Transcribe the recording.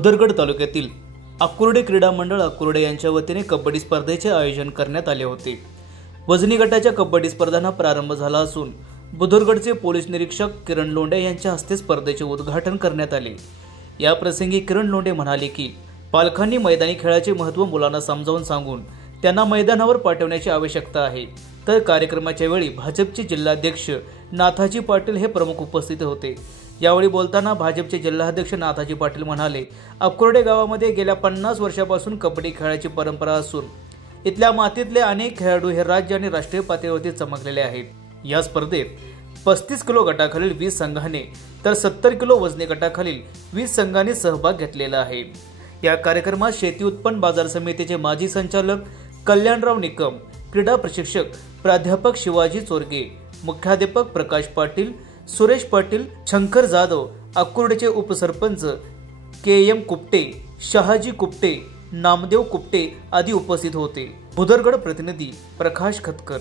भुदरगड तालुक्यातील अकुर्डे क्रीडा मंडळ अकुर्डे यांच्या वतीने कबड्डी स्पर्धेचे आयोजन करण्यात आले होते। वजनी गटाच्या कबड्डी स्पर्धांना प्रारंभ झाला असून भुदरगडचे पोलीस निरीक्षक किरण लोंढे यांच्या हस्ते स्पर्धेचे उद्घाटन करण्यात आले। या प्रसंगी किरण लोंढे म्हणाले की पालकांनी मैदानी खेळाचे महत्त्व मुलांना समजावून सांगून त्यांना मैदानावर पाठवण्याची आवश्यकता आहे। तर कार्यक्रमाच्या वेळी भाजपचे जिल्हाध्यक्ष नाथाजी पाटील हे प्रमुख उपस्थित होते। यावेळी बोलताना भाजपचे जिल्हाध्यक्ष नाथाजी पाटील म्हणाले, अकुर्डे गावामध्ये गेल्या 50 वर्षांपासून कबड्डी खेळाची परंपरा असून इथल्या मातीतले अनेक खेळाडू हे राज्य आणि राष्ट्रीय पातळीवरती चमकलेले आहेत। या स्पर्धेत 35 किलो गटाखालील 20 संघाने तर 70 किलो वजनी गटाखालील 20 संघांनी सहभाग घेतलेला आहे। या कार्यक्रमात शेती उत्पन्न बाजार समितीचे माजी संचालक कल्याणराव निकम, क्रीडा प्रशिक्षक प्राध्यापक शिवाजी चोरगे, मुख्याध्यापक प्रकाश पाटील, सुरेश पाटील, शंकर जाधव, अकुर्डेचे उपसरपंच KM कुपटे, शहाजी कुपटे, नामदेव कुपटे आदी उपस्थित होते। भुदरगड प्रतिनिधी प्रकाश खतकर।